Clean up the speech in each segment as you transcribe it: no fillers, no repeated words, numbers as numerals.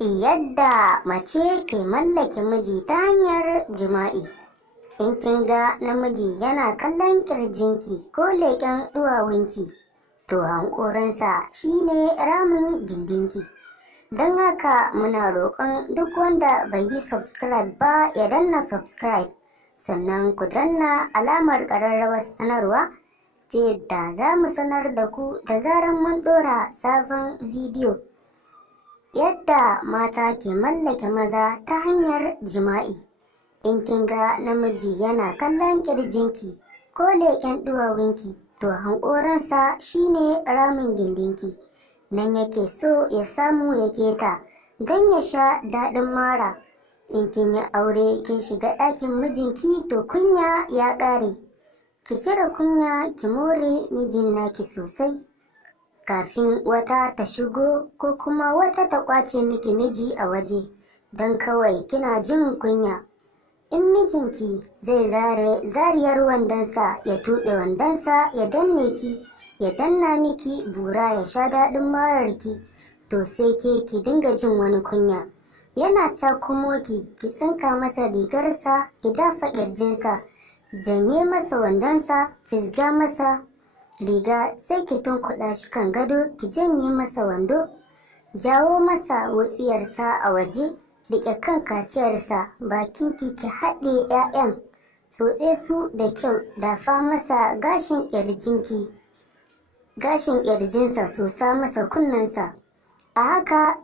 Yadda mace ke mallake miji ta hanyar jima'i. In kin ga namiji yana kallon ƙirjinki ko leƙen ɗuwawunki, to hankoransa shine ramin gindinki. Don haka muna roƙon duk wanda bai yi subscribe ba ya danna subscribe, sannan ku danna alamar ƙararrawar sanarwa ta yadda za mu sanar da ku da zarar mun ɗora sabon bidiyo. Yadda mata ke mallake maza ta hanyar jima'i. In kin ga namiji yana kallon ƙirjinki ko leƙen ɗuwawunki, to hankoransa shine ramin gindinki. Nan yake so ya samu ya keta don ya sha daɗin mara. In kin yi aure kin shiga ɗakin mijinki, to kunya ya ƙare. Ki cire kunya ki more mijin naki sosai, kafin wata ta shigo ko kuma wata ta ƙwace miki miji a waje don kawai kina jin kunya. In mijinki zai zare zariyar wandonsa, ya tuɓe wandonsa ya danne ki, ya danna miki bura ya sha daɗin mararki, to sai ki dinga jin wani kunya. Yana cakumo ki tsinka masa rigarsa, ki dafa ƙirjinsa, janye masa wandonsa, fisga masa riga, sai ki tunkuɗa shi kan gado, ki janye masa wando, jawo masa wutsiyarsa a waje, riƙe kan kaciyarsa, bakinki ki haɗe 'ya'yan, tsotse su da kyau, dafa masa gashin ƙirjinsa, sosa masa kunnensa. A haka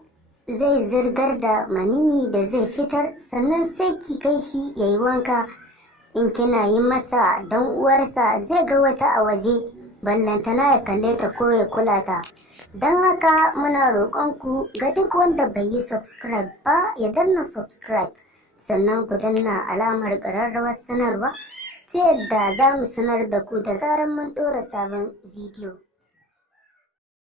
zai zirgar da maniyyi da zai fitar, sannan sai ki kai shi ya yi wanka. In kina yi masa dan uwarsa zai ga wata a waje, ballantana ya kalle ta ko ya kula ta. Don haka muna roƙonku ga duk wanda bai yi subscribe ba ya danna subscribe, sannan ku danna alamar ƙararrawar sanarwa ta yadda za mu sanar da ku da zarar mun ɗora sabon bidiyo.